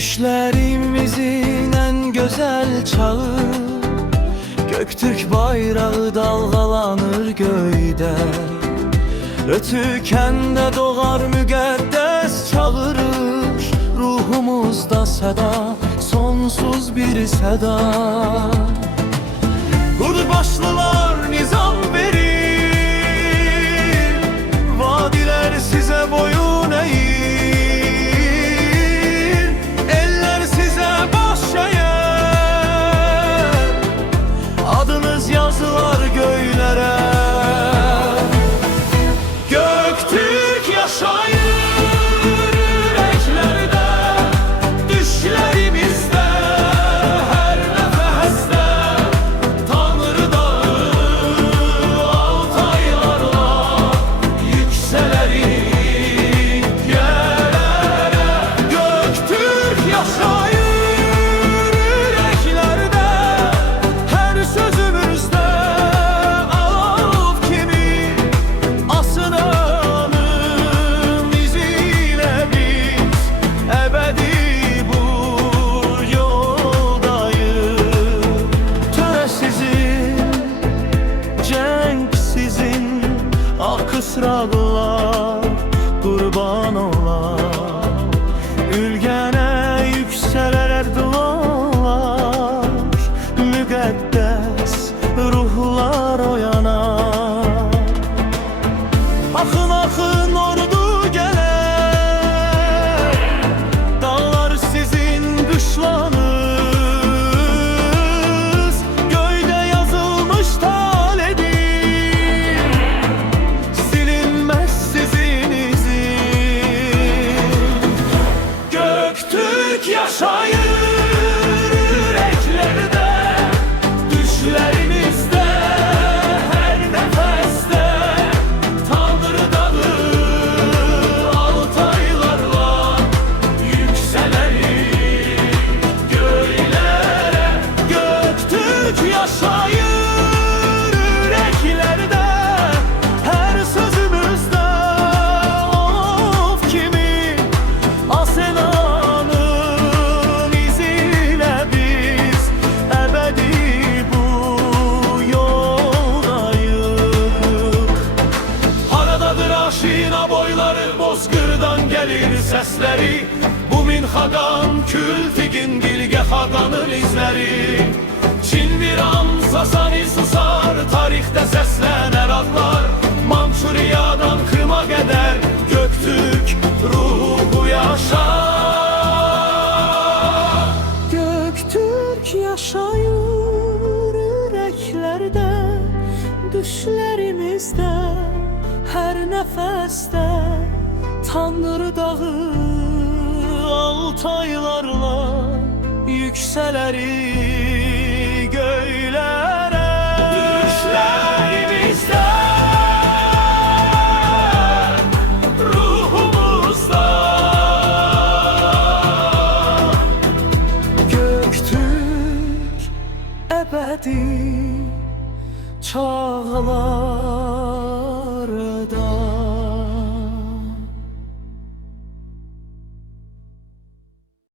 Düşlerimizin en güzel çağı, Göktürk bayrağı dalgalanır göyde. Ötükende doğar müqəddəs çağırır, ruhumuzda səda, sonsuz bir səda. Qurbaşlılar nizam verir, vadiler size boyun eğir, eller size baş eğer, adınız yazılar göylere. Göktürk yaşayır yüreklerde, düşlerimizde, her nefeste. Tanrı dağı altaylarla yükselerik yerlere. Göktürk yaşayır yüreklerde, her sözümüzde alov kimi asılanın iziyle biz ebedi bu yoldayız. Töre sizin, cenk sizin, ak ısrarlar kurban olar. Ülgene yükseler dualar, müqəddəs ruhlar oyanar. Akın akın ordu gelir, dağlar sizin düşmanınız. Göyde yazılmış taledir, silinmez sizin izin. Göktürk yaşayır yüreklerde, düşlerimizde, her nefeste. Tanrı dağı altaylarla yükselerik göylere. Göktürk yaşayır yüreklerde, her sözümüzde of kimi Asena'nın iziyle biz ebedi bu yoldayız. Haradadır aşina boyları, bozkırdan gelir sesleri. Bu min hagan kültigin gilge haganın izleri. Çin viran Sasani susar, tarihte seslener adlar. Mançuriyadan Kım'a kadar Göktürk ruhu yaşar. Göktürk yaşayır yüreklerde, düşlerimizde, her nefeste. Tanrı dağı altaylarla yükseleri göylere. Düşlerimizde, ruhumuzda, Göktürk ebedi çağlar.